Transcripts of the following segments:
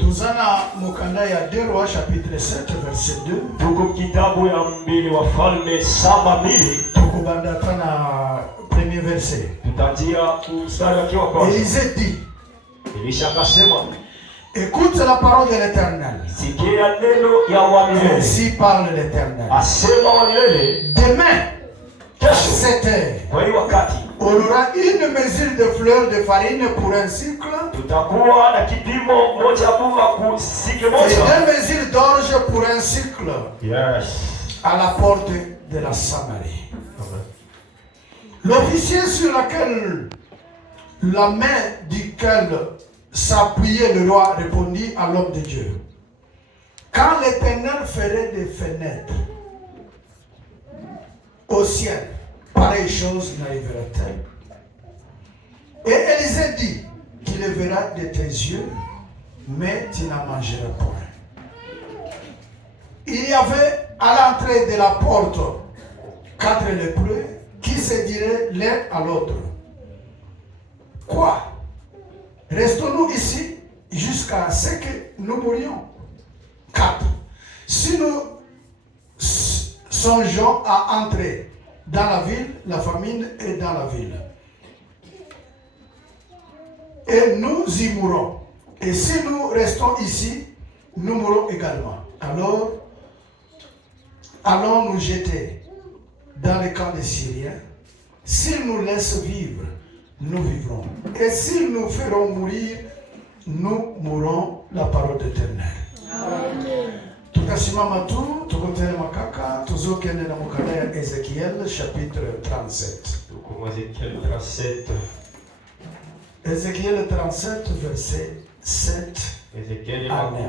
Tuzana mukanda ya 2 Rois chapitre 7 verset 2. Tuko kitabu ya 2 Wafalme 7:2. Tuko banda tana premier verset. Tutajia mstari wa kwanza. Élisée dit, Elisha akasema, écoute la parole de l'Éternel. sikia neno ya wa milele. Ainsi parle l'Éternel. Asema wa milele, Demain, kesho, cette heure, kwa hii wakati on aura une mesure de fleurs de farine pour un cycle tutakuwa na kipimo moja bunga kusike et moja. 2 mesures d'orge pour un cycle Yes. à la porte de la Samarie. L'officier sur laquelle la main duquel s'appuyait le roi répondit à l'homme de Dieu. Quand l'Éternel ferait des fenêtres au ciel, pareille chose n'arrivera-t-elle? Et Élisée dit, tu le verras de tes yeux, mais tu n'en mangeras point. Il y avait à l'entrée de la porte 4 lépreux qui se diraient l'un à l'autre, quoi? Restons-nous ici jusqu'à ce que nous mourions. 4. Si nous songeons à entrer dans la ville, la famine est dans la ville. Et nous y mourrons. Et si nous restons ici, nous mourrons également. Alors, allons nous jeter dans le camp des Syriens. S'ils nous laissent vivre, nous vivrons. Et s'ils nous feront mourir, nous mourrons. La parole d'Éternel. Tukasimama tu, tukutane makaka, tuzokende na mukanda ya Ezekiel chapitre 37. Tuko Ezekiel 37. Ezekiel 37 verset 7 Ezekiel à 9.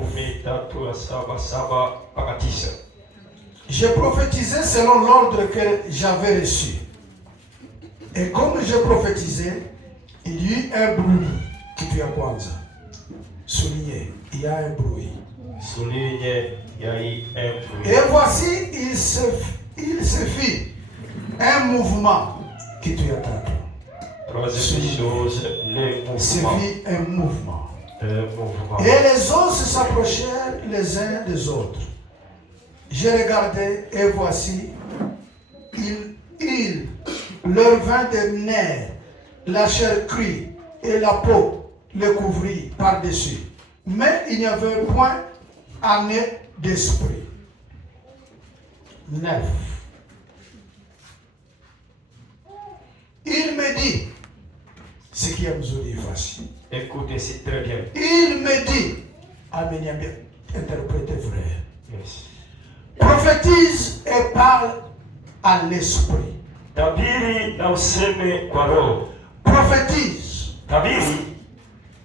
Je prophétisais selon l'ordre que j'avais reçu. Et comme je prophétisais, il y eut un bruit. Kitu ya kwanza. Souligné, il y a un bruit. Souligné, il y a eu un bruit. Et voici, il se fit un mouvement. Kitu ya tatu. Troisième chose, le Il se mouvement. fit un mouvement. Mouvement. Et les os s'approchèrent les uns des autres. Je regardais et voici, ils leur vint des nerfs, la chair crue et la peau le couvrit par-dessus. Mais il n'y avait point un nez d'esprit. 9. Il me dit, ce qui est mzuri facile. Écoutez, c'est très bien. Il me dit, Amen, interprétez vrai. Yes. Prophétise et parle à l'esprit. Tabiri na useme kwa roho. Prophétise, Tabiri,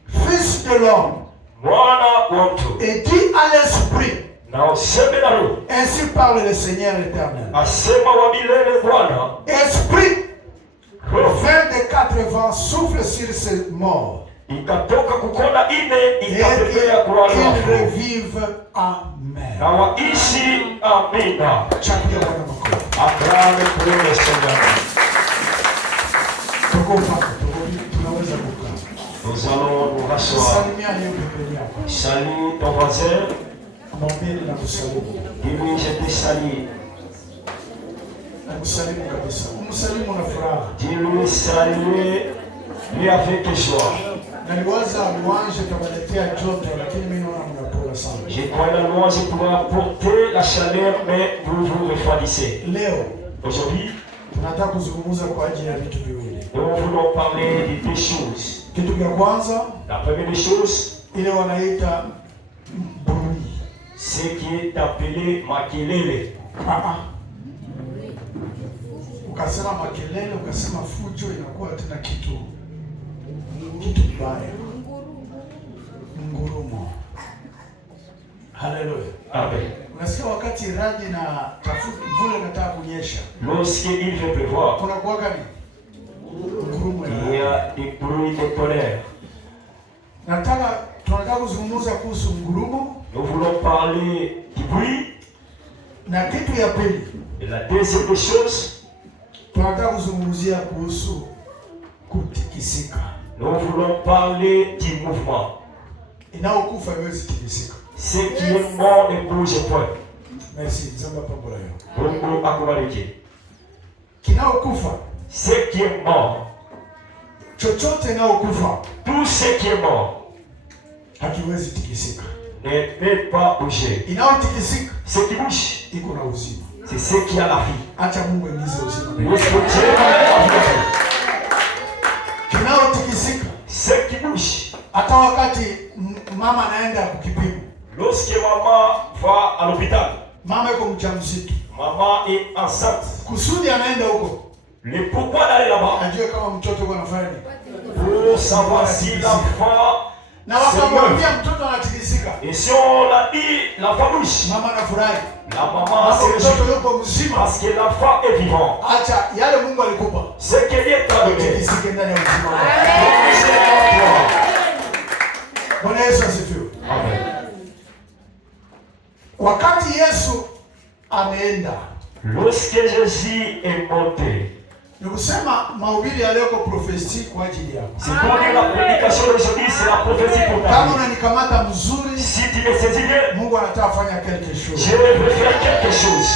fils de l'homme, mwana wa mtu. et dis à l'esprit, Na useme na roho. ainsi parle le Seigneur éternel. Asema wa milele Bwana. Esprit, Roho. vent de 4 vents souffle sur ces morts. Ikatoka kukona ine, Et ikapepea kwa qu'ils wafu. revivent. Amen. Na waishi, amina. Chapia Bwana makofi. Abraham kule Seigneur. Tuko mpaka, tunaweza kukaa. Nous allons nous rasseoir. Salimia hiyo pembeni yako. Salut ton voisin. Mwambie na kusalimu. Dis-lui, je te salue. Msalimu kabisa. Msalimu na furaha. Dis-lui, salut, lui avec joie. Naliwaza louange tabaletea joto lakini mimi naona mnapola sana. Je crois la louange pour apporter la chaleur, mais vous vous refroidissez. Leo Aujourd'hui, tunataka kuzungumza kwa ajili ya vitu viwili. nous voulons parler de deux choses. Kitu cha kwanza La première des choses, ile wanaita bruit. ce qui est appelé makelele. Ukasema makelele, ukasema fujo, inakuwa tena kitu kibaya. Ngurumo. Haleluya. Amen. Unasikia wakati radi na mvua inataka kunyesha. Lorsqu'il veut pleuvoir, Kuna kuwa gani? Ngurumo. il y a des bruits de tonnerre. Tunataka kuzungumza kuhusu ngurumo. Nous voulons parler du bruit. Na kitu ya pili. Et la deuxième des choses, tunataka kuzungumzia kuhusu kutikisika. nous voulons parler du mouvement. Inaokufa haiwezi tikisika. Ce qui est mort ne bouge point. Merci. Nzamba pamoja leo. Mungu akubariki. Kinaokufa, Ce qui est mort, chochote inaokufa tout ce qui est mort hakiwezi tikisika. ne peut pas bouger. Inaotikisika Ce qui bouge, iko na uzima. c'est ce qui a la vie. Acha Mungu aingize uzima. Laisse Dieu mettre la vie. Kinaotikisika, Ce qui bouge, hata wakati mama anaenda kukipima, lorsque maman va à l'hôpital, mama yuko mjamzito, maman est enceinte. kusudi anaenda huko Le pourquoi d'aller là-bas? ajue kama mtoto yuko anafanya nini, Pour savoir si l'enfant na wakamwambia mtoto anatikisika, et si on l'a dit, l'enfant bouge. mama anafurahi, La maman mama se réjouit mtoto yuko mzima. parce que l'enfant est vivant. Acha yale Mungu alikupa Ce que Dieu t'a donné. tikisike ndani ya uzima wako. Amen. Bwana Yesu asifiwe. Amen. Wakati Yesu ameenda, Lorsque Jésus est monté, ni kusema mahubiri yaliyoko profesi kwa ajili yako. c'est pour dire la prédication d'aujourd'hui, c'est la prophétie pour ta Kama vie. unanikamata mzuri, Si tu me saisis bien, Mungu anataka kufanya quelque chose je vais faire quelque chose.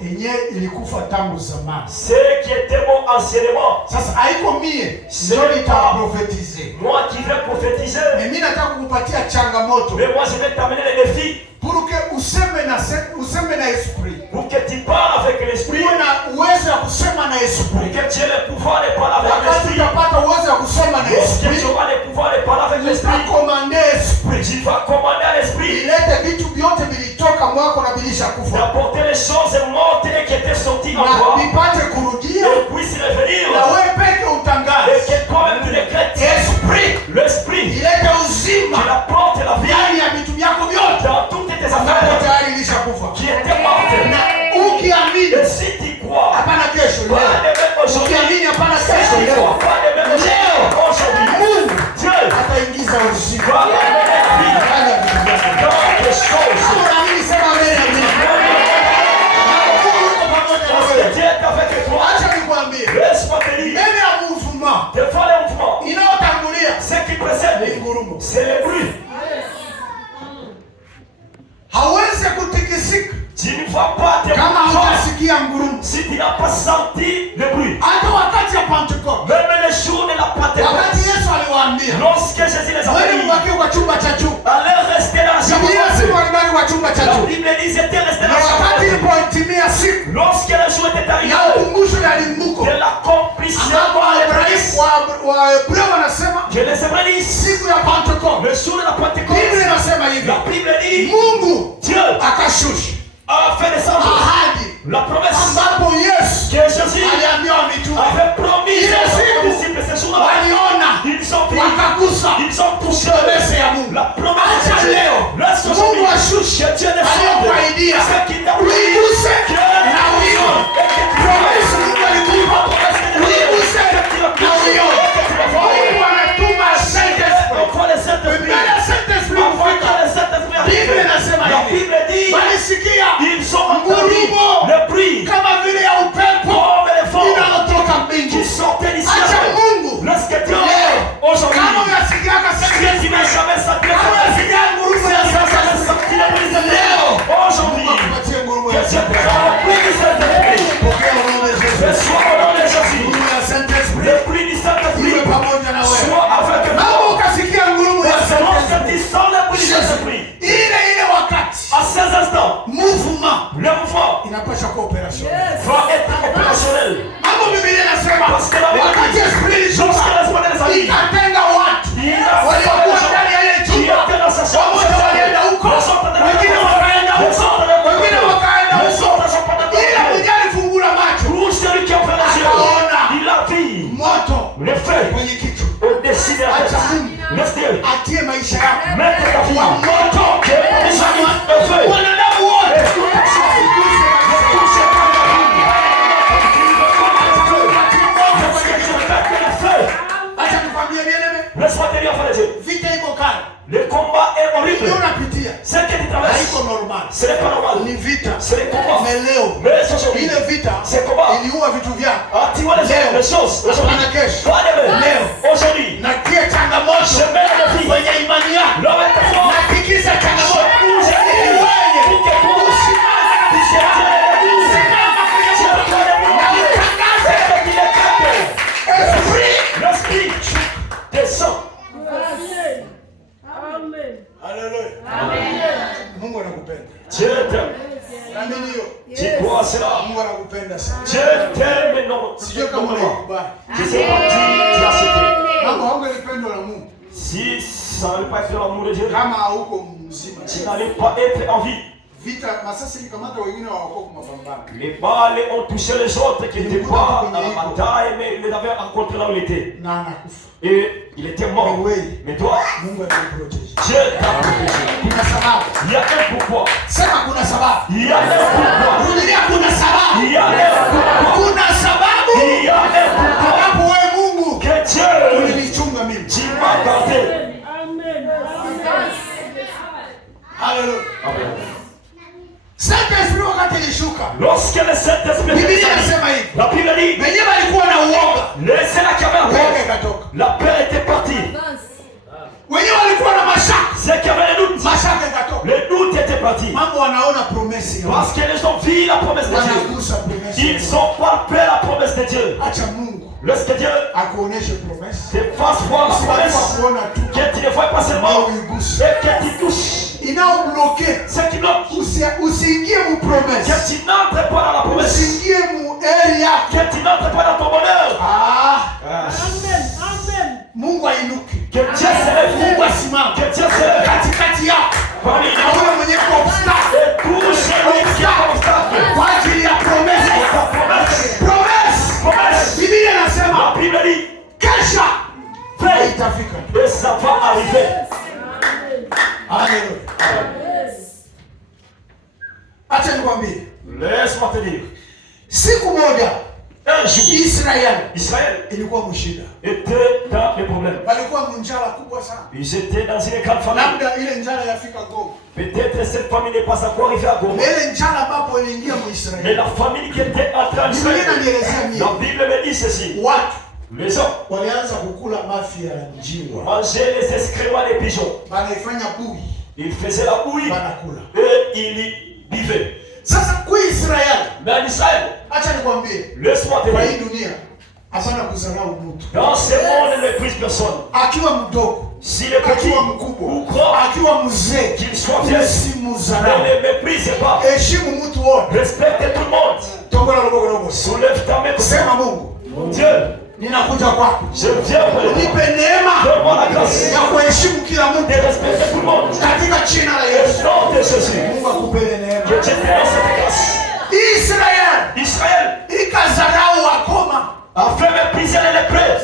yenye ilikufa tangu zamani. Ce qui était mon enseignement, Sasa haiko mie ndio nitaprofetize, moi qui vais prophétiser, na mimi nataka kukupatia changamoto mais moi je vais t'amener les défis pour que useme na esprit, pour que tu parles avec l'esprit, uwe na uwezo ya kusema na pour esprit. que tu aies le pouvoir de parler avec Wakati l'esprit. utapata uwezo ya kusema na Lorsque tu esprit, auras le pouvoir de parler avec l'esprit, utakomande esprit, tu vas commander à l'esprit ilete vitu vyote vilitoka mwako na vilishakufa d'apporter les choses mortes qui étaient sorties en na toi vipate kurudia, et puisse revenir na wewe peke et utangaze que toi-même tu décrètes esprit l'esprit ilete qui uzima apporte la vie ndani ya vitu vyako vyote dans toutes tes ambavyo affaires tayari ilishakufa. qui étaient mortes. Na ukiamini, Et si tu crois, hapana kesho, pas leo. demain aujourd'hui, Ukiamini hapana si kesho, tu leo. crois pas demain aujourd'hui, Mungu Dieu ataingiza uzima va amener la vie ndani ya vitu vyako. dans les choses. Kama unaamini, sema amen, amen. Na Mungu yuko pamoja na Parce que wewe. Dieu est avec toi. Acha nikwambie, Laisse-moi te dire, mbele ya mvuma devant les mouvements, inayotangulia ce qui précède, ni ngurumo. c'est le bruit. Hawezi kutikisika Tu ne vas pas te kama mouvoir hutasikia ngurumo. si tu n'as pas senti le bruit. Hata wakati ya Pentecoste, Même le jour de la wakati Pentecôte, Yesu aliwaambia lorsque Jésus les a wewe bénis, mbakie kwa chumba cha juu, allez rester dans la chambre Biblia haute. inasema walibaki kwa chumba cha La juu. Bible dit ils étaient restés Na dans la chambre wakati haute. ilipotimia siku Lorsque le jour était arrivé ya ukumbusho ya limbuko, de l'accomplissement ambapo de la promesse, Wahebrania wanasema que les Hébreux disent, siku ya Pentecoste, le jour de la Pentecôte, Biblia inasema hivi, la Bible dit, Mungu Dieu akashusha a fait descendre ahadi la promesse ambapo Yesu que Jésus aliambia mitume, avait promis Il est sûr. aux disciples ce jour-là. waliona Ils ont vu, wakagusa ils ont touché promesse ya Mungu. la promesse Acha de Dieu. leo Laisse Mungu aujourd'hui ashushe que Dieu descende aliyokuahidia, ce qui t'a promis. uiguse Que na uione promesse Mungu alikupa, uiguse na uione. Mungu anatuma Saint-Esprit. Mbele ya Saint-Esprit kufika, Biblia inasema La hivi, Bible dit, walisikia ils ont entendu ngurumo le bruit kama vile ya upepo comme les vents inayotoka qui mbingu. sortaient du Acha ciel. Mungu Lorsque Dieu leo, aujourd'hui, kama unasikiaka si tu Saint-Esprit, n'as jamais senti le kama bruit, unasikia ngurumo ya si tu n'as jamais Saint-Esprit, senti le bruit de leo Dieu, aujourd'hui, Mungu akupatie ngurumo que ya Dieu te Saint-Esprit. remplit du Saint-Esprit. Pokea ngurumo ya Yesu. Reçois au nom de Jésus Ngurumo ya Saint-Esprit le bruit du Saint-Esprit. iwe pamoja na wewe. Sois avec Kama toi. ukasikia ngurumo ya Lorsque Saint-Esprit, tu sens le bruit du Saint-Esprit, ile wakati à ces instants, mouvement le mouvement inapaswa kuwa opérationnel. va être opérationnel. Hapo Biblia inasema Parce que la Bible wakati dit, Esprit lorsque ilishuka l'Esprit des amis, ikatenga watu il a waliokuwa ndani ya ile qui chumba, était dans sa chambre. wamoja walienda huko, wengine wakaenda huko, wengine wakaenda huko, ila mwenye alifungula macho Tout celui qui a fait les yeux, il a vu moto le feu kwenye kichwa. au-dessus de la Acha tête. Mungu Laisse Dieu atie maisha yako mettre ta vie kwa moto. que les amis, le feu. Wanadamu wote acha nikwambie mielele, Laisse-moi te dire, frère, vita iko kali, le combat combat est horrible. Ndio unapitia. Ce que tu traverses, Haiko normal. ce n'est pas normal. Ni vita. C'est le combat. Mais leo. Mais aujourd'hui, Ile vita. c'est combat. Iliua vitu vyako. Tu vois les choses. Aujourd'hui, Hapana kesho. pas demain. Leo. Aujourd'hui, Natia changamoto. je mets le défi. Kwenye imani yako. L'homme est fort. Natikisa changamoto. L'esprit descend. Mungu anakupenda. Dieu t'aime. Naamini hiyo. Tu crois à cela. Mungu anakupenda sana. Dieu t'aime énormément. Sijui kama unaikubali. Je sais pas si tu as accepté. Kama haungelipendwa na Mungu, Si ça n'allait pas être l'amour de Dieu, kama hauko mzima, tu n'allais pas être en vie. vita masasi ilikamata wengine wako kwa mapambano. Les balles ont touché les autres qui n'étaient pas dans la bataille, mais ils les avaient rencontrés là où il était. Na anakufa. Et il était mort. Mais toi, Mungu anakuprotege. Dieu t'a protégé. Kuna sababu. Il y a un pourquoi. Sema kuna sababu. Il y a un pourquoi. Rudilia kuna sababu. Il y a un pourquoi. Kuna sababu. Il y a un pourquoi. Sababu wewe Mungu Que Dieu ulinichunga mimi. tu m'as gardé. Haleluya. Amen. Saint-Esprit wakati ilishuka. Lorsque le Saint-Esprit Biblia est inasema hivi. la Bible dit, Wenyewe walikuwa na uoga. laissez-la qui avait Uoga peur. ikatoka. La peur était partie. Wenyewe walikuwa na mashaka. Ceux qui avaient les doutes, Mashaka ikatoka. les doutes étaient partis. Mambo wanaona promesse ya Mungu. Parce que les gens vivent la promesse de Dieu. Wanagusa promesse. ya Ils Mungu. ont palpé la promesse de Dieu. Acha Mungu Lorsque Dieu akuoneshe promesse. te fasse voir la Usiwahi promesse, kuona tu. que tu ne vois pas seulement, Uiguse. et que tu touches. Inaobloke. Ce qui bloque, Usiingie mu promesse. que tu n'entres pas dans la promesse, Usiingie mu area. que tu n'entres pas dans ton bonheur. Ah, Mungu ainuke. Que Dieu se lève, Mungu asimame. que Dieu se lève Katikati yako. parmi Na nous. wewe mwenye kwa obstacle. Et tout celui qui est obstacle, Kwa ajili ya promesse. ta promesse, Promesse. promesse. Biblia inasema La Bible dit, kesha fais, itafika. et ça va arriver. Haleluya. Acha nikwambie. Laisse-moi te dire, Siku moja un jour, Israeli Israël ilikuwa mshida. était dans les problèmes. Walikuwa munjala kubwa sana. Ils étaient dans une grande famille. Labda ile njala yafika Goma. Peut-être cette famille n'est pas encore arrivée à Goma. Mais ile njala ambapo iliingia Mais Muisraeli. la famille qui était entrée en Biblia Israël, inanielezea mimi. la Bible me dit ceci. Watu Les hommes walianza kukula mafi ya njiwa. mangeaient les excréments des pigeons. Wanaifanya bui, Ils faisaient la bouillie wanakula. et ils y buvaient. Sasa kwa Israeli, Mais en Israël, acha nikwambie, laisse-moi te kwa dire, hii dunia hapana kudharau mtu. dans ce monde, ne méprise personne. Akiwa mdogo, S'il est petit akiwa ou mkubwa, grand, akiwa mzee, qu'il soit vieux, si ne mudharau. les méprise pas. Heshimu mtu wote. Respecte tout le monde. Tongola loboko loboko. Soulève ta main comme ça. Sema Mungu, Mon Dieu, ninakuja kwako. je viens pour le Nipe neema Donne-moi la grâce ya kuheshimu kila de mtu respecter tout le monde. katika jina la Au Yesu. nom de Jésus. Mungu akupele neema. Que Dieu te donne cette grâce. Israeli Israël ikazarau wakoma. a fait mépriser les lépreux.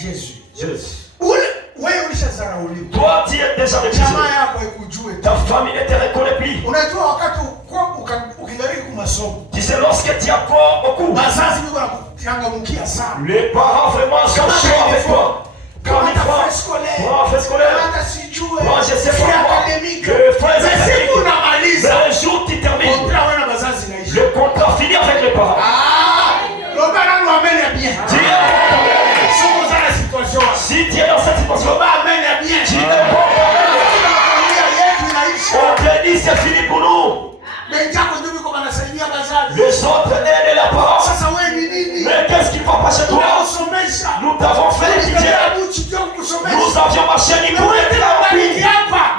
Jésus. Jésus. Ule wewe ulishazarauliwa. Toi, tu es déjà méprisé. Jamaa yako ikujue. Ta famille ne te reconnaît plus. Unajua wakati ukigariki kwa masomo, Tu sais, lorsque tu as quoi au cou, wazazi wiko nakuchangamkia sana. les parents vraiment sont chauds avec toi. Comme ils font, prends fait scolaire. Hata sijue. Moi, je sais Si pas. académique. Le frère Mais siku académique. unamaliza, Mais un jour, tu termines. kontra wewe na wazazi inaisha. Le contrat finit avec les parents. Loba nani amene bien. Tu es, Soko sana situation. si tu es dans cette situation, Loba amene bien. tu ne peux pas. Familia yetu inaisha. On te dit c'est fini pour nous. Wenzako ndio wiko wanasaidia wazazi. Les autres aident les parents. Sasa wewe ni nini? Mais qu'est-ce qui va pas chez toi? Tunaosomesha. Nous t'avons fait étudier. Nous avions marché ni pour être là.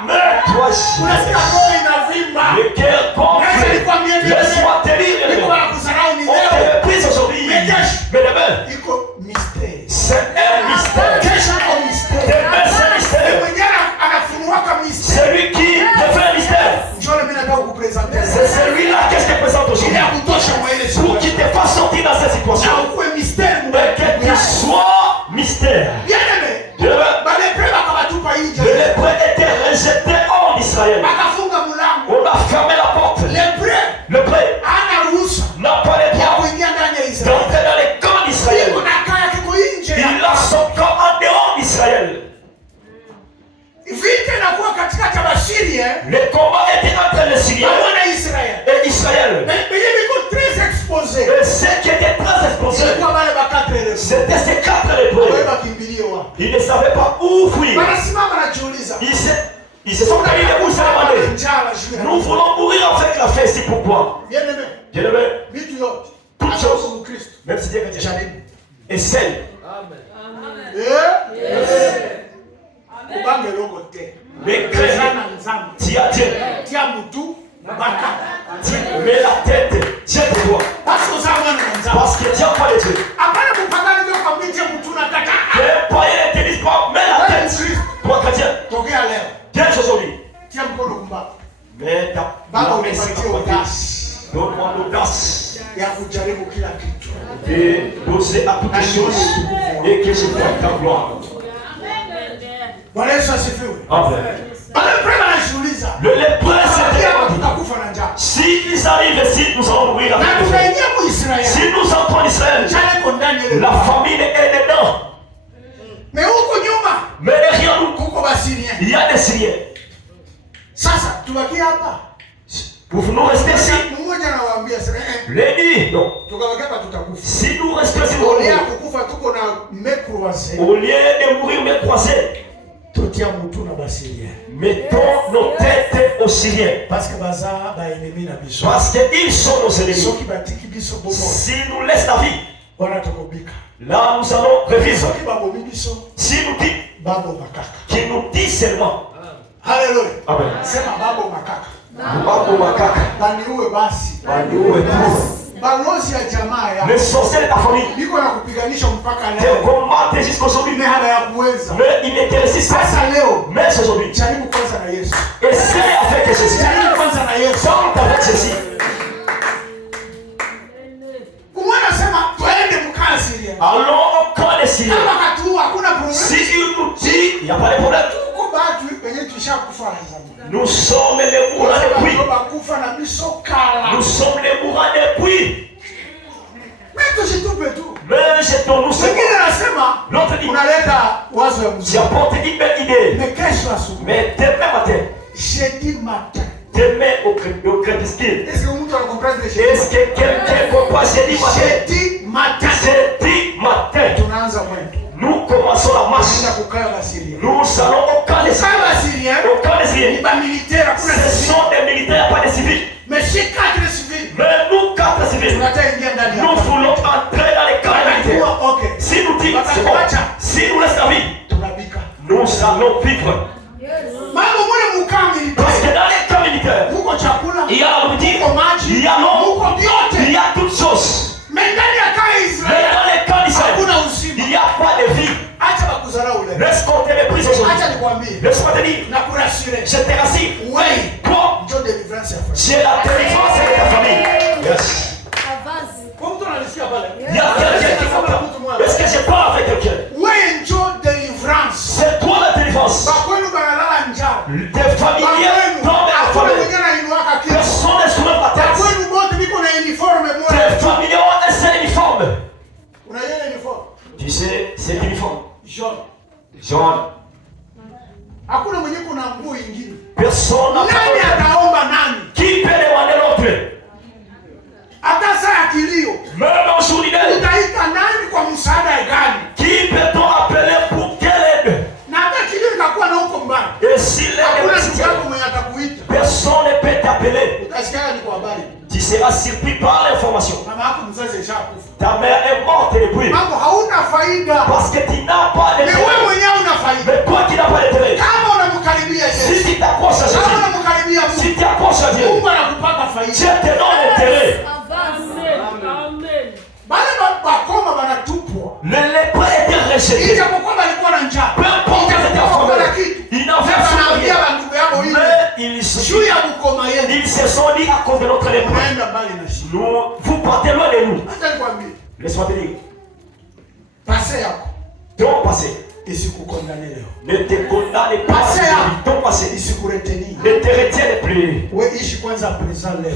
Mais toi, Unasikia roho inavimba. le cœur gonflé. Laisse-moi te dire. Niko wanakudharau ni On te leo. méprise aujourd'hui. Mais demain, Iko mistake. c'est un mystère. Kesho iko mistake. Demain, c'est un mystère. Mwenyewe anafunuaka mistake. Celui qui te fait un mystère, Njoo mimi nataka kukupresenter. c'est celui-là que je te présente Ili aujourd'hui. akutoshe mwa ile Pour siku. qu'il te fasse sortir dans cette situation. Na ukuwe mistake Mais que tu sois mystère. Bien-aimé. Demain, Balepe bakawatupa nje. le lépreux était rejeté hors d'Israël. Bakafunga mlango. On a fermé la porte. Lepreux Le prêtre hana ruhusa n'a pas les ya droits kuingia ndani ya Israeli. d'entrer dans les camps d'Israël. Iko na kaya kiko nje. Il a son camp en dehors d'Israël. Vita na Syriens, le combat était entre les Syriens et Israël. et Israël. Mais il est très exposé. Et ceux qui étaient très exposés, c'était ces 4 lépreux. Ils ne savaient pas où fuir. Ils se sont mis debout, se demandaient, nous voulons mourir avec la faim, c'est pourquoi. Bien-aimé, toutes choses, même si Dieu est chrétien, essaye. Mais tu as Dieu. Mets la tête, tiens de toi. Parce que tu n'as pas de Dieu. Les païens ne te disent pas, mets la tête. Toi, chrétien, viens aujourd'hui. Mais ta main sur la tête. Donne-moi l'audace et d'oser à toutes les choses et que je fasse ta gloire. Amen. Le lépreux c'était s'ils arrivent ici, nous allons mourir avec eux. Si nous entrons en Israël, la famine est dedans. Mais derrière nous, il y a des Syriens. Pour nous rester ici, les dit non. Si nous restons ici, au lieu de mourir mais croisés, mettons nos têtes aux Syriens. Parce qu'ils sont nos ennemis. Si nous laissons la vie, là nous allons revivre. Si nous dit, qu'il nous dit seulement. Alléluia. Amen. C'est ma babo makaka. Les sorciers de ta famille te combattent jusqu'aujourd'hui, mais ils ne te résistent pas. Mais aujourd'hui, essaie avec Jésus. Chante avec Jésus. Allons au camp des Syriens. Si il nous dit, il n'y a pas de problème. Nous sommes les mourants depuis. Nous sommes les mourants depuis. Mais jetons-nous ce mois. L'autre dit, tu apportes une belle idée. Mais demain matin, demain au crépuscule. Est-ce que quelqu'un comprend jeudi matin? Jeudi matin. Nous commençons la marche. Nous allons au camp des Syriens. Au camp des Syriens. Ce sont des militaires, pas des civils. Mais nous, 4 civils, nous voulons entrer dans les camps militaires. Si nous disons, c'est bon. Si nous laissons la vie, nous allons vivre. Parce que dans les camps militaires, il y a la nourriture, il y a l'eau, il y a toutes choses. Mais dans les camps d'Israël, il n'y a pas de vie. Laisse qu'on te méprise aujourd'hui. Laisse-moi te dire, je te rassure. Toi, j'ai la délivrance de ta famille. Yes. Il y a quelqu'un qui m'entend. Est-ce que je parle avec quelqu'un? C'est toi la délivrance. Tes familiers tombent en famille. Personne ne soulève la tête. Tes familiers ont un seul uniforme. Tu sais, c'est l'uniforme. Jaune. Personne n'a pas. Qui peut demander l'autre? Même aujourd'hui, qui peut-on appeler pour quelle aide? Et s'il est personne ne peut t'appeler. Tu seras surpris par l'information. Ta mère est morte depuis. Parce que tu n'as pas de télé. Mais toi qui n'as pas de télé, si tu t'approches à Jésus, si tu t'approches à Dieu, Dieu te donne le télé. Le lépreux était rejeté. Peu importe qu'ils étaient affamés, ils n'avaient pas rien. Mais ils se sont dit à cause de notre lépreux, vous partez loin de nous. Laisse-moi te dire. Ton passé ne te condamne pas. Ton passé ne te retienne plus.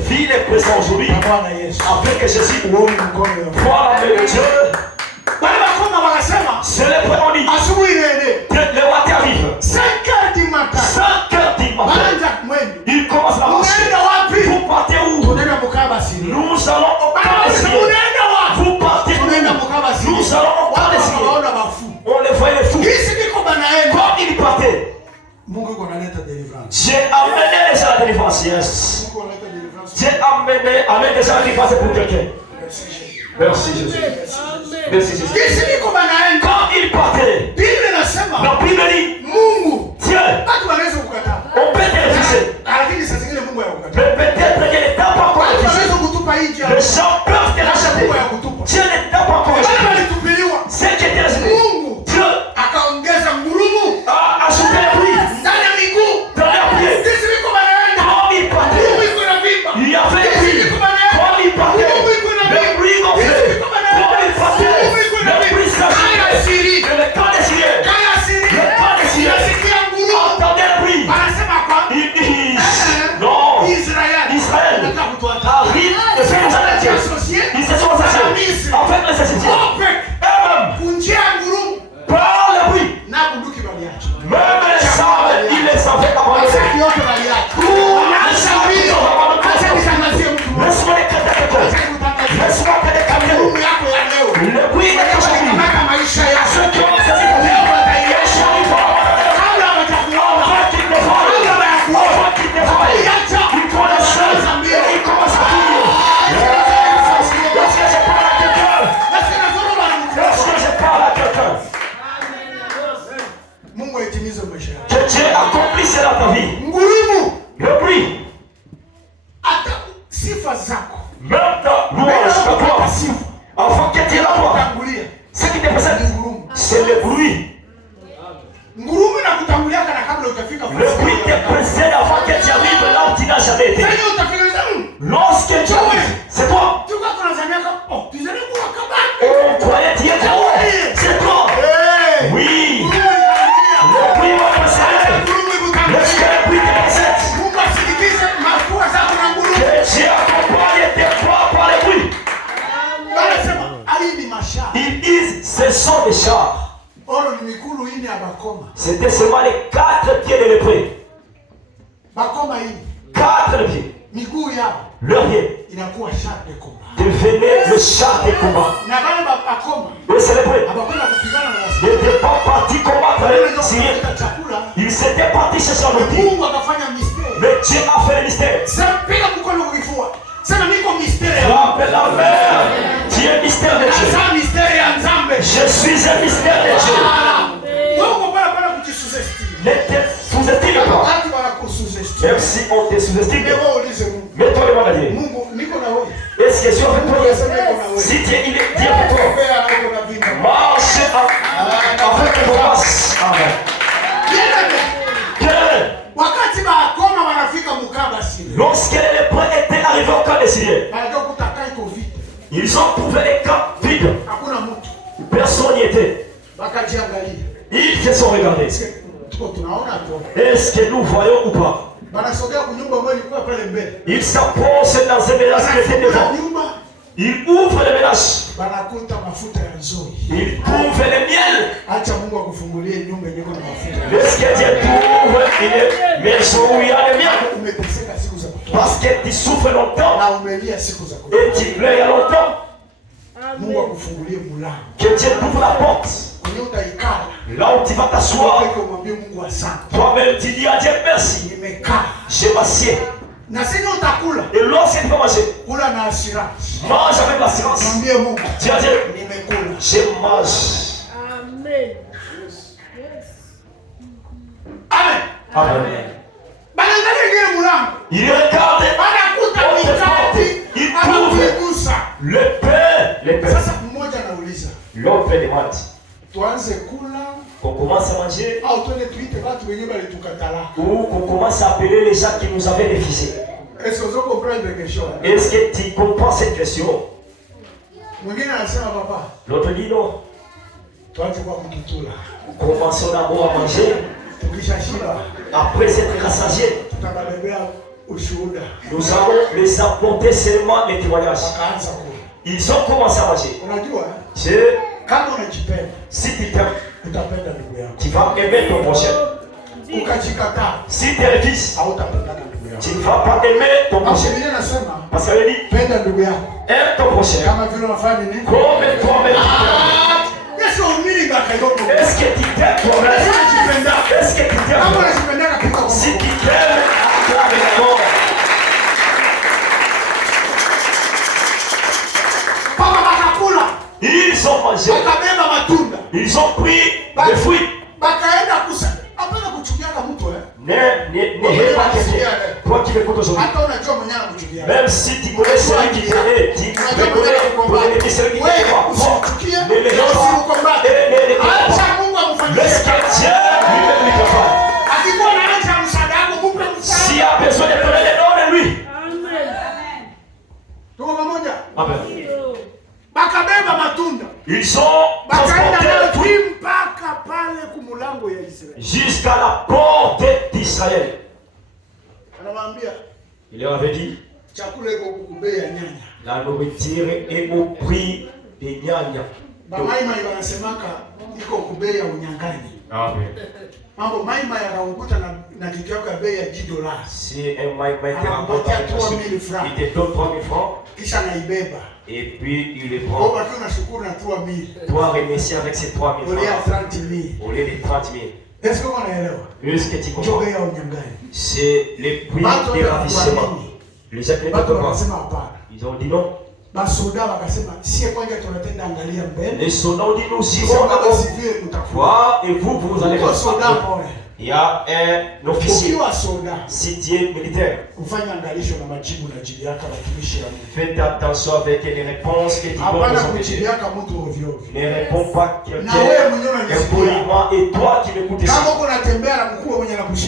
Vis le présent aujourd'hui avec Jésus. Voilà le Dieu. C'est le premier on dit. Le matin arrive. 5 heures du matin. nous allons au camp des Syriens. Vous partez pour nous. Nous allons au camp des Syriens. On les voyait les fous. Quand ils partaient, j'ai amené les gens à la délivrance. Yes. J'ai amené les gens à la délivrance pour quelqu'un. Merci Jésus. Merci Jésus. Quand ils partaient, la Bible dit Dieu, on peut te refuser. Mais peut-être qu'il n'est pas encore refusé. Les gens peuvent te racheter. Dieu n'est pas encore refusé. C'est qui était réservé. Dieu a ajouté le bruit dans leurs pieds. Quand ils partaient, il y avait le bruit. Quand ils partaient, le bruit gonflait. Quand ils partaient, le bruit s'agitait. Et le camp des Syriens, le camp des Syriens, entendez le bruit. Ils disent, non, Israël arrive et fait nous arrêter. Ils se sont associés avec les Égyptiens. Eux-mêmes, par le bruit, même les sables, ils les avaient abandonnés. Laisse-moi les créer quelque chose. Laisse-moi te décaminer. Le bruit de ta ceux qui ont saisi pour lui, avant qu'ils ne voient, ils connaissent et ils commencent à prier. Est-ce que je parle à quelqu'un? Est-ce que je parle à quelqu'un? Que Dieu accomplit cela dans ta vie. Le bruit. Même dans louange, avant que tu la vois, ce qui te précède, c'est le bruit. Le bruit te précède avant que tu arrives là où tu n'as jamais été. Lorsque tu arrives, c'est toi. On croyait dire que c'est toi. Oui. Le bruit va précéder. Lorsque le bruit te précède, que Dieu accompagne tes voix par le bruit. Ils disent ce sont des chars. C'était seulement les 4 pieds de lépreux. 4 pieds. Leur pied devenait le char de combat. Et ces lépreux n'étaient pas partis combattre les Syriens. Ils s'étaient partis chercher un outil. Mais Dieu a fait le mystère. Frappe la mer. Tu es mystère de Dieu. Je suis un mystère de Dieu. Ne te sous-estime pas. Même si on te sous-estime, mets-toi devant la Dieu. Est-ce que Dieu avec toi? Si Dieu il est Dieu avec toi, marche avec vos passes. Amen. Lorsque les lépreux étaient arrivés au camp des Syriens, ils ont trouvé les camps vides. Personne n'y était. Ils se sont regardés. Est-ce que nous voyons ou pas? Ils s'approchent dans un ménage qui était devant. Ils ouvrent le ménage. Ils trouvent le miel. Est-ce que Dieu trouve une maison où il y a le miel? Parce que tu souffres longtemps et tu pleures longtemps. Que Dieu t'ouvre la porte. Là où tu vas t'asseoir, toi-même tu dis à Dieu merci. Je m'assieds. Et lorsque tu vas manger, mange avec l'assurance. Dis à Dieu, je mange. Amen. Amen. Il regarde, il trouve le pain. L'autre demande. Qu'on commence à manger ou qu'on commence à appeler les gens qui nous avaient refusé. Est-ce que tu comprends cette question? L'autre dit non. Commençons d'abord à manger. Après être rassasiés, nous allons les apporter seulement les témoignages. Ils ont commencé à manger. Si tu t'aimes, tu vas aimer ton prochain. Si tu refuses, Tu ne vas pas aimer ton prochain. Parce qu'elle dit, aime ton prochain. Comme toi-même. Est-ce que tu t'aimes toi-même? Est-ce que tu t'aimes? Si tu t'aimes, toi-même. Ils ont mangé. Ils ont pris des fruits. Toi qui m'écoutes aujourd'hui, même si tu connais celui qui t'aimait, tu connais celui qui t'aimait pas, ne les laisse pas et ne les laisse pas. Laisse que Dieu lui-même lui prépare. S'il y a besoin de donner les noms de lui. Amen. Ils ont transporté le fruit jusqu'à la porte d'Israël. Il leur avait dit, la nourriture est au prix des nyanya. Si un maïmaï te rapporte il te donne 3 000 francs. Et puis il les prend. Toi remercier avec ces 3 000 francs au lieu de 30 000. Est-ce que tu comprends? C'est les prix des ravissements. Les gens qui ils ont dit non. Les soldats ont dit nous irons voir et vous allez voir. Il y a un officier, si tu es militaire, faites attention avec les réponses que tu donnes aux officiers. Ne réponds pas quelqu'un impoliment et toi qui m'écoutes ici.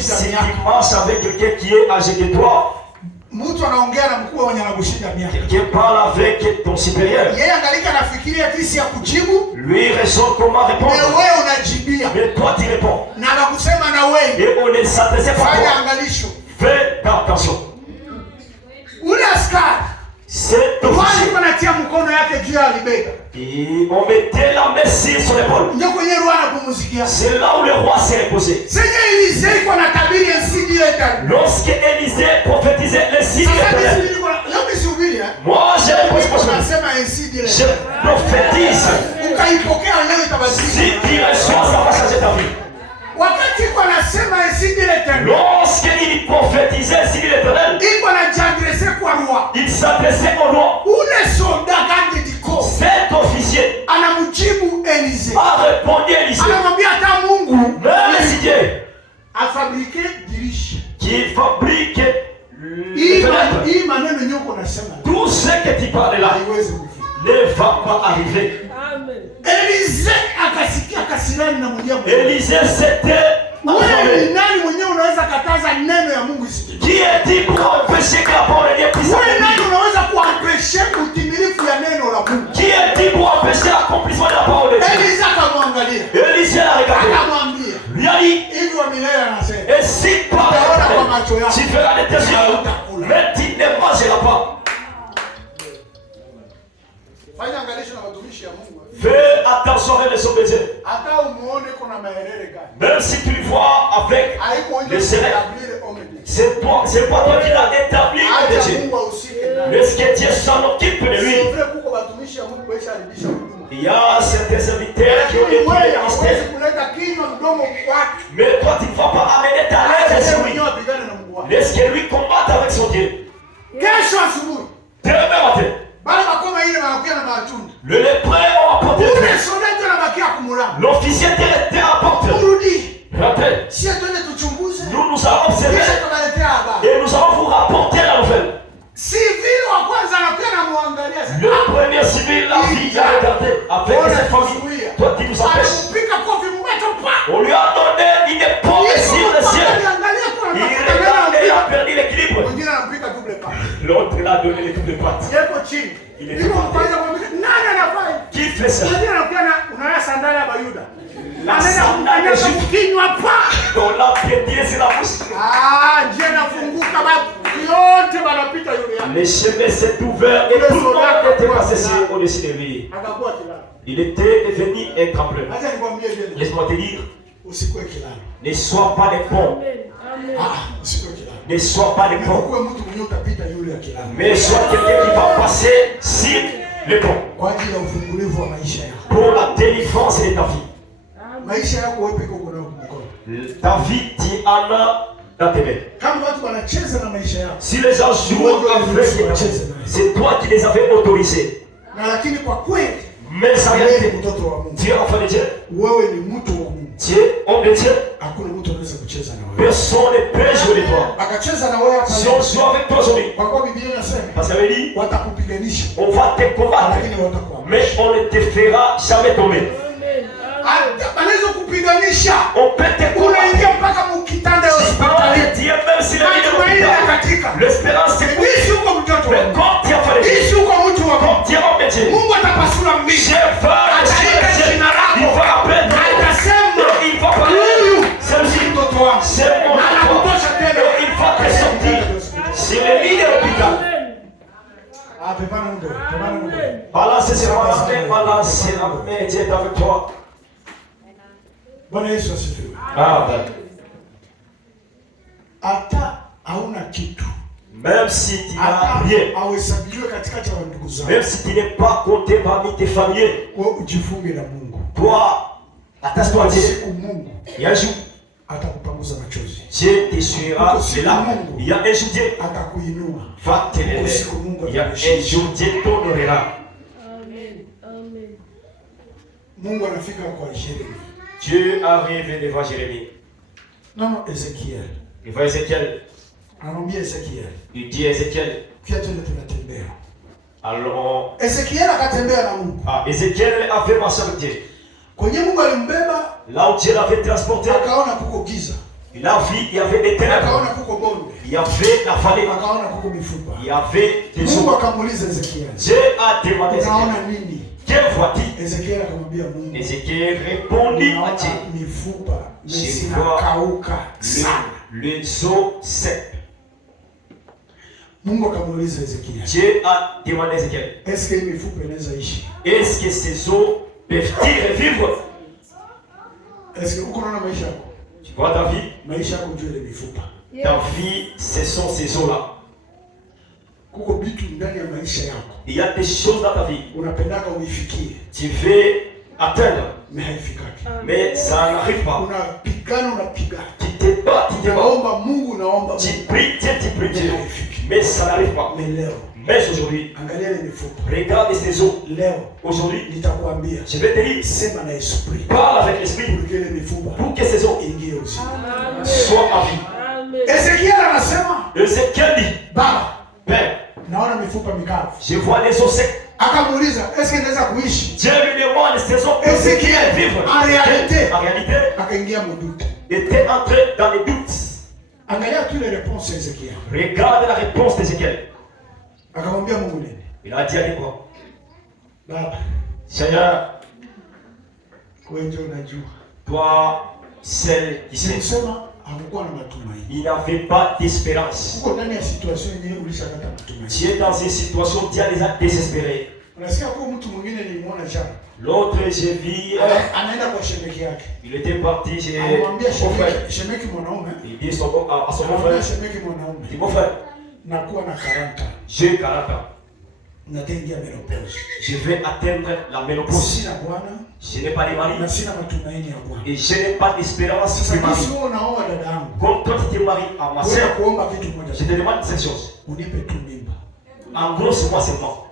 Si tu marches avec quelqu'un qui est âgé que toi, quelqu'un parle avec ton supérieur, lui raisonne comment répondre, mais toi tu réponds et on ne s'adresse pas à toi. Fais attention. C'est officier. Et on mettait la main sur son épaule. C'est là où le roi s'est reposé. Lorsque Élisée prophétisait le signe éternel, moi j'ai répondu pour ça. Je prophétise. Si tu reçois, ça va changer ta vie. Lorsqu'il prophétisait le signe éternel, il s'adressait au roi. Cet officier a répondu à Élisée. Même si Dieu qui fabrique tout ce que tu parles là ne va pas arriver. Élisée c'était qui est dit pour empêcher que la parole de Dieu puisse s'accomplir? Qui est dit pour empêcher l'accomplissement de la parole de Dieu? Élisée a regardé. Lui a dit, et si par tu feras des tes yeux, mais tu ne mangeras pas. Fais attention avec les obédients. Même si tu le vois avec les erreurs, c'est toi qui l'as établi. Est-ce que Dieu s'en occupe de lui? Il y a certains serviteurs qui ont été ministères. Mais toi tu ne vas pas amener ta lettre sur lui. Laisse que lui combatte avec son Dieu. Demain matin, le lépreux a apporté. L'officier était à porte. Rappelle, nous nous allons observer et nous allons vous rapporter la nouvelle. Le premier civil l'a vu, a regardé avec ses familles. Toi tu nous empêches. On lui a donné une épaule sur le ciel. Il regarde et il a perdu l'équilibre. L'autre l'a donné les doubles pattes. Il est qui fait ça? La sandale de Juif. On l'a pété sur la bouche. Le chemin s'est ouvert et tout le monde était passé au-dessus de lui. Il était devenu un trembleur. Laisse-moi te dire, ne sois pas des ponts. Ne sois pas le pont. Mais sois quelqu'un qui va passer sur le pont. Pour la délivrance de ta vie. Ta vie, tu en as dans tes mains. Si les gens jouent avec, c'est toi qui les avais autorisés. Mais ça réalité, tu es enfant de Dieu. Tu es homme de Dieu. Personne ne peut jouer de toi. Si on joue avec toi aujourd'hui, parce que ça veut dire, on va te combattre, mais on ne te fera jamais tomber. On peut te combattre. Dieu, même si la vie est l'espérance c'est pour. Mais quand tu as fait les choses, quand tu as embêté, Dieu va il va apprendre. Il va parler. C'est mon enfant. Il va te sortir. C'est le lit de l'hôpital. Balance sur la main, balance sur la main. Dieu est avec toi. Amen. Même si tu n'as rien, même si tu n'es pas compté parmi tes familles, toi, attache-toi à Dieu. Il y a un jour, Dieu t'essuiera les larmes. Il y a un jour, Dieu va t'élever. Il y a un jour, Dieu t'honorera. Dieu arrive devant Jérémie. Non, Ézéchiel. Il va Ézéchiel. Il dit Ézéchiel. Alors, Ézéchiel avait marché avec Dieu. Là où Dieu l'avait transporté, il a vu, il y avait des ténèbres. Il y avait la vallée. Il y avait des eaux. Dieu a demandé Ézéchiel. Que vois-tu? Ézéchiel répondit à Dieu. Je vois le zoo sec. Dieu a demandé à Ézéchiel. Est-ce que ces eaux peuvent-ils revivre? Tu vois ta vie? Ta vie, ce sont ces eaux-là. Il y a des choses dans ta vie. Tu veux atteindre, mais ça n'arrive pas. Tu te bats, tu pries, Dieu, mais ça n'arrive pas. Mais aujourd'hui, regarde ces eaux. Aujourd'hui, je vais te dire, parle avec l'esprit pour que ces eaux soient en vie. Ézéchiel dit, Père, je vois les os secs. Dieu lui demande ces os peuvent vivre. En réalité, était entré dans les doutes. Regarde la réponse d'Ézéchiel. Il a dit à quoi? Seigneur, toi, celle qui sait. Il n'avait pas d'espérance. Tu es dans une situation où tu as déjà désespéré. L'autre, j'ai vu, il était parti chez son frère. Il dit à son beau frère, il dit, mon frère, j'ai 40 ans. Je vais atteindre la ménopause. Je n'ai pas de mari. Et je n'ai pas d'espérance. Comme toi tu te maries à ma soeur, je te demande cette chose. En gros, c'est moi seulement.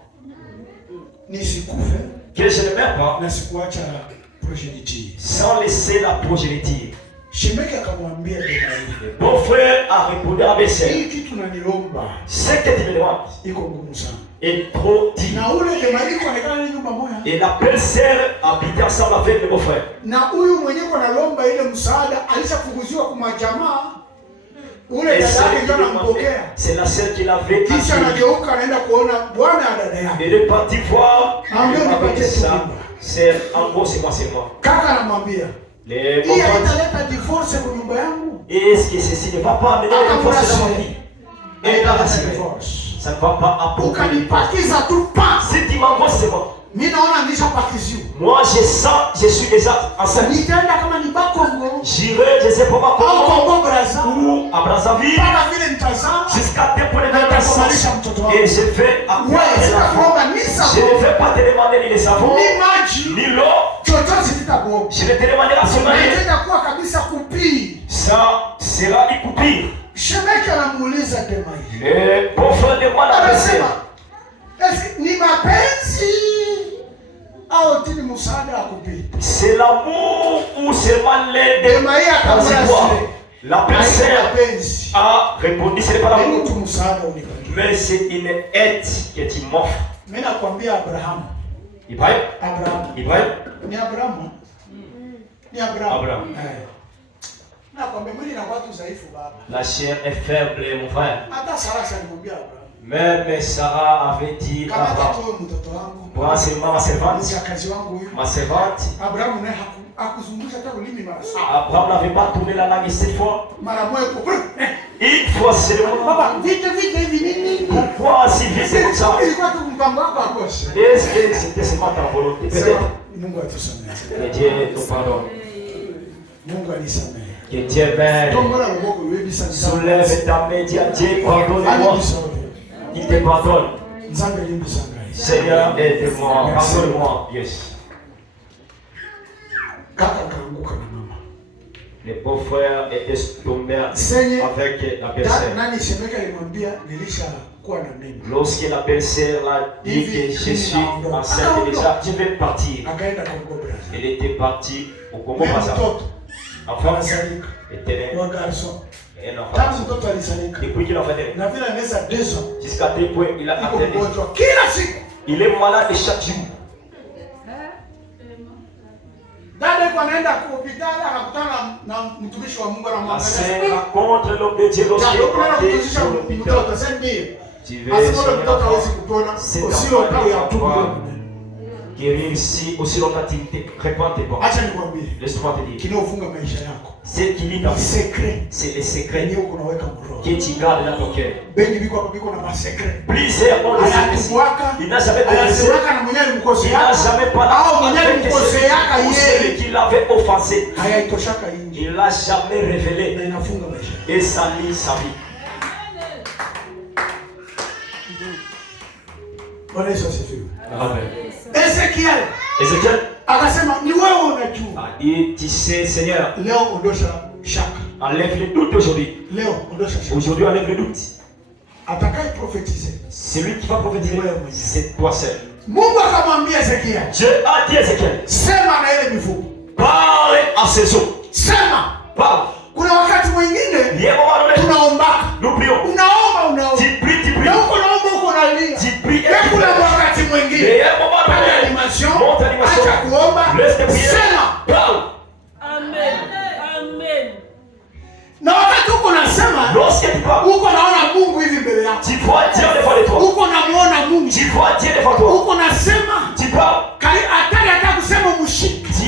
Que je ne meurs pas sans laisser la progéniture. Mon frère a répondu à mes sœurs. Ce que tu me demandes est trop dit. Et la belle-sœur habitait ensemble avec le beau-frère. C'est la sœur qui l'avait dit. Elle est partie voir. C'est en gros, c'est moi. Les est-ce que ceci ne va pas amener le divorce dans ma vie? Et là, ça ne va pas apporter le divorce. Si tu m'envoies, c'est moi. Moi je sens, je suis déjà enceinte. J'irai, je sais pas comment, ou à Brazzaville, jusqu'à tes points de naissance. Et je vais avoir des enfants. Je ne vais pas te demander ni les savons, ni l'eau. Je ne te demanderai seulement rien. Ça sera une coupure. Le bon frère demande à baiser. C'est l'amour ou seulement l'aide. La personne a répondu, ce n'est pas l'amour, mais c'est une aide que tu m'offres. Ibrahim. La chair est faible, mon frère. Même Sarah avait dit à Abraham, moi c'est ma servante. Abraham n'avait pas tourné la langue cette fois. Une fois seulement. Pourquoi si vite c'est comme ça? Est-ce que c'était seulement ta volonté? Peut-être. Que Dieu nous pardonne. Que Dieu m'aide. Soulève ta main, Dieu, pardonne-moi. Il te pardonne. Seigneur, aide-moi, pardonne-moi. Yes. Les beaux frères étaient tombés avec la belle-sœur. Lorsque la belle-sœur l'a dit que je suis enceinte déjà, je vais partir. Elle était partie au Congo Brazza. Enfant était né. Un enfant. Depuis qu'il a fait jusqu'à 2 points, il a atteint. Il est malade chaque jour. C'est contre l'homme de Dieu lorsqu'il est parti. Tu veux c'est guérir ici aussi longtemps qu'il te répand tes bords. Laisse-moi te dire. Ce qui lit dans c'est les secrets que tu gardes dans ton cœur. Plusieurs ont les secrets. Il n'a jamais délaissé. Il n'a jamais parlé avec celui qui l'avait offensé. Il n'a jamais révélé. Et ça lit sa vie. Ezekiel et tu sais, Seigneur, enlève le doute aujourd'hui. Aujourd'hui, enlève le doute. Celui qui va prophétiser, c'est toi seul. Dieu a dit à Ezekiel, parle à ses eaux. Parle. Il y a un moment donné, nous prions. Tu pries. Tu pries. Et il y a un moment donné, monte animation. Laisse te prier. Parle. Amen. Lorsque tu parles, tu vois Dieu devant de toi. Tu vois Dieu devant toi. Tu parles. Tu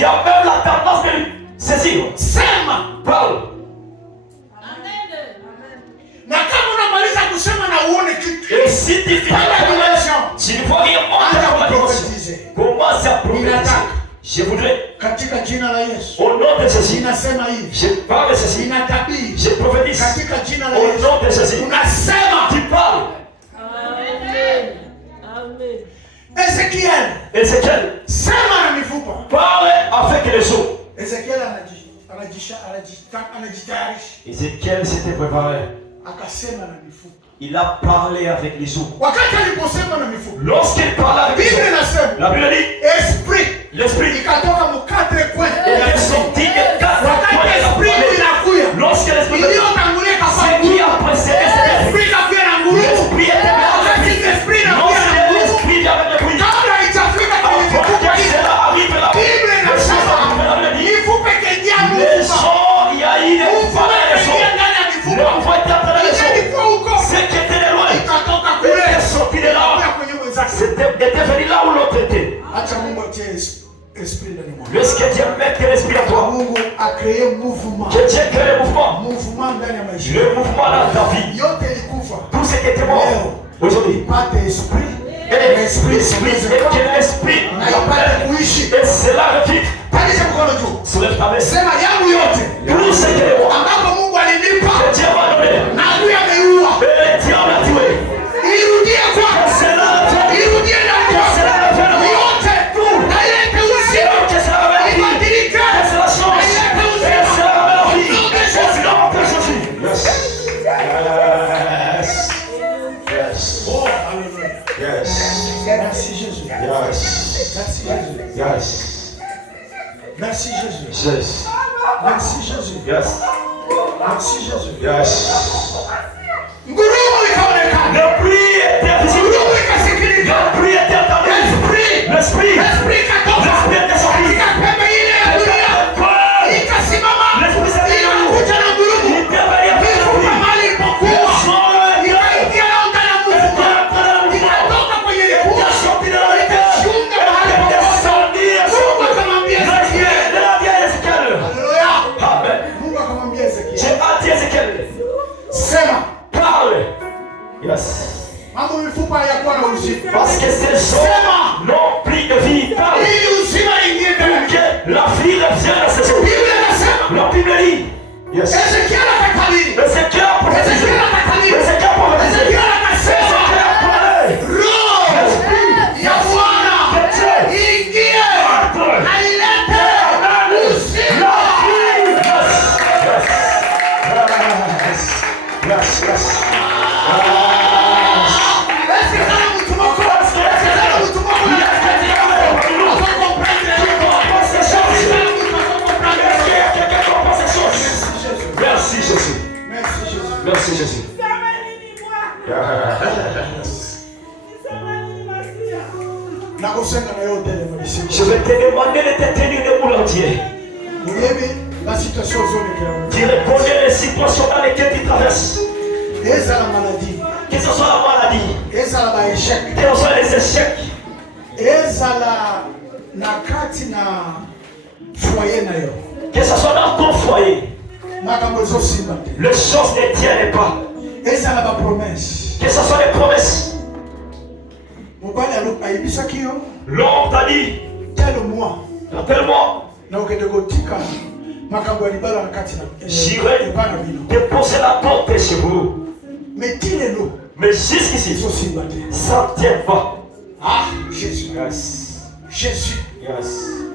as même la tendance de lui saisir. Parle. Et si tu finis tu ne vois rien commence à prophétiser. Je voudrais, au nom de Jésus, je parle de ceci, je prophétise, au nom de Jésus, tu parles. Amen. Ezekiel, parle avec les eaux. Ézéchiel s'était préparé. Il a parlé avec les eaux. Lorsqu'il parle avec les eaux, la Bible dit l'esprit est sorti de 4 coins. Lorsque l'esprit c'est qui a précédé cet esprit. L'esprit était avec lorsque l'esprit vient avec le bruit. Cela arrive là. Les gens, il y a eu des gens. L'enfant était en train de ce qui était loin, il est sorti de là. Était venu là où l'autre était. Lorsque Dieu met l'esprit à toi, que Dieu crée le mouvement. Le mouvement dans ta vie. Tout ce qui était mort aujourd'hui. Et que l'esprit Amen. Sema yangu yote. Tout ce que les moi. Ambapo Mungu alinipa. Que Dieu m'a donné. Na adui ameiua. Et le diable a tué. Irudie kwako. C'est là le Dieu. Irudie ndani yako. C'est là le Dieu. Yote. Na ilete uzima. Que c'est la même vie. Ibadilike. Que c'est la chance. Na ilete Que uzima. c'est la même vie. Au nom de C'est Jésus. le nom de Jésus. Yes. Yes. Oh, alléluia. Yes. Merci Jésus. Yes. Merci Jésus. Yes. Merci Jésus. Yes. Merci Jésus. Yes. Merci Jésus. Yes. Ngurumo ikaonekana. Le prix était visible. Ngurumo ikasikilika. Le prix était entendu. L'esprit. L'esprit ikatoka. L'esprit était sorti. Katika pembe ile ya dunia. Ikasimama. L'esprit s'est levé. Ikakuja na ngurumo. Il était veillé après le Mifupa prix. mahali ilipokuwa. Ikaingia na ndani ya mfupa. Ikatoka kwenye likuwa. Ikashuka mahali popote. Mungu akamwambia Ezekiel. Haleluya. Amen. Mungu akamwambia Ezekiel. J'ai dit Ézéchiel. Sema. Parle. Yes. Mambo mifupa hayakuwa na uzima. Parce que ces hommes n'ont plus de vie. Parle. Ili uzima ingie ndani. Que la vie revienne à ces hommes. Biblia inasema. La Bible dit. Yes. Ezekiel akatabiri. Ézéchiel a prophétisé. Ezekiel akatabiri. Ézéchiel a prophétisé. Ezekiel akasema. Ézéchiel a parlé. Roho ya Bwana ingie na ilete uzima. Yes, yes. Esikana mtu moko. Esikana mtu moko. Merci Jésus. Merci Jésus. Merci Jésus. Nakusenga na yote ile mabishio. Je vais te demander de te tenir debout entier. Uyebi la situation zone que Tu reconnais les situations dans lesquelles tu traverses. eza la maladie, Que ce soit la maladie, eza la ba échec, que ce soit les échecs, eza la na kati na foyer na yo. que ce soit dans ton foyer, Makambo ezosimba te. les choses ne tiennent pas. Eza la ba promesse. Que ce soit des promesses. Mobali ayebisaki yo L'homme t'a dit, tel mois appelle-moi, na okende kotika makambo ya libala na kati na j'irai ebana bino. déposer la porte chez vous. Mais tilelo Mais jusqu'ici, ezosimba te. ça ne tient pas. Ah, Jésus. Yes. Jésus. Yes.